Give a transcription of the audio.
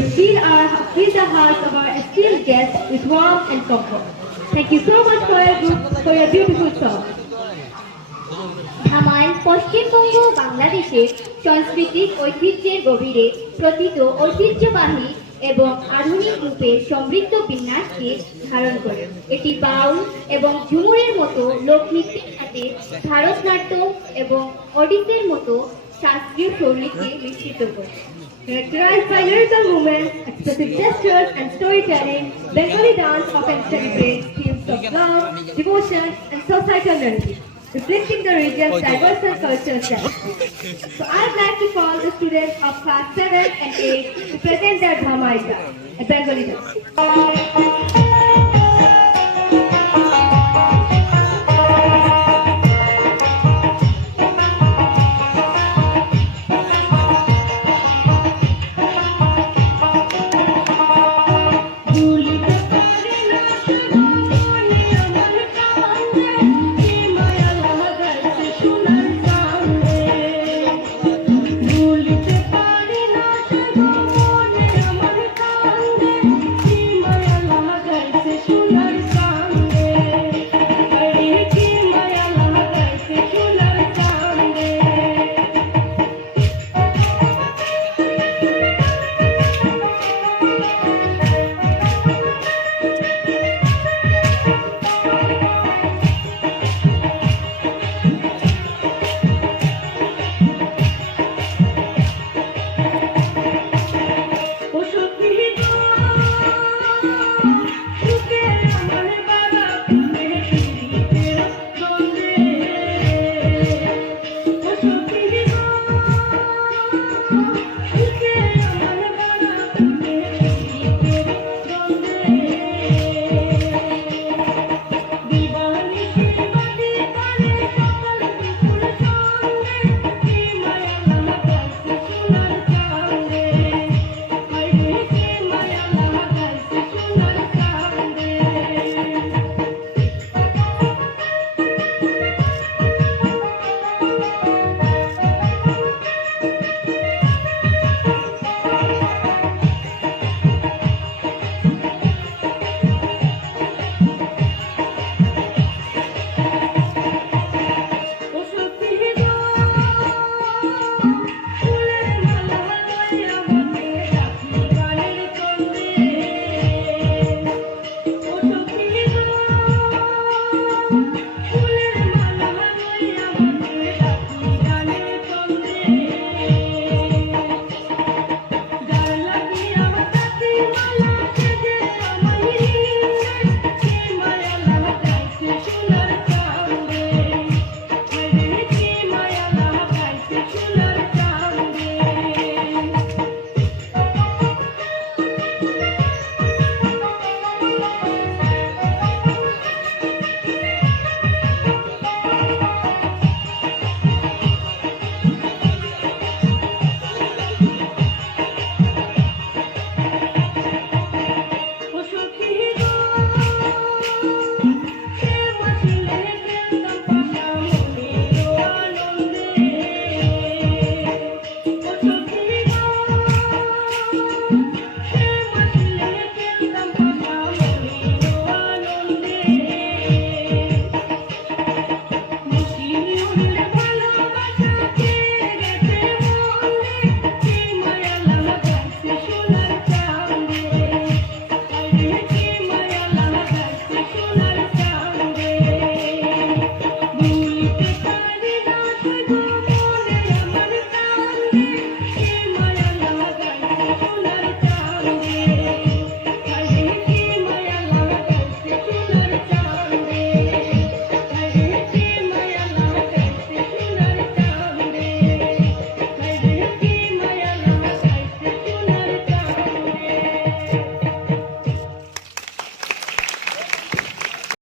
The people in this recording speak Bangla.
fill the hearts of our esteemed guests with warmth and comfort. Thank you so much for your beautiful song. Dhamail Paschimbanga বাংলাদেশের সাংস্কৃতিক ঐতিহ্যের গভীরে প্রথিত ঐতিহ্যবাহী এবং আধুনিক রূপে সমৃদ্ধ বিন্যাসকে ধারণ করে। এটি বাউল এবং ঝুমুরের মতো লোকনৃত্যের সাথে ভারতনাট্যম এবং ওডিসির মতো শাস্ত্রীয় শৈলীকে মিশ্রিত করে। Characterized by lyrical movements, expressive gestures, and storytelling, Bengali dance often celebrates themes of love, devotion, and societal narrative, reflecting the region's diverse and cultural depth. So I'd like to call the students of class 7 and 8 to present their Dhamai dance, a Bengali dance.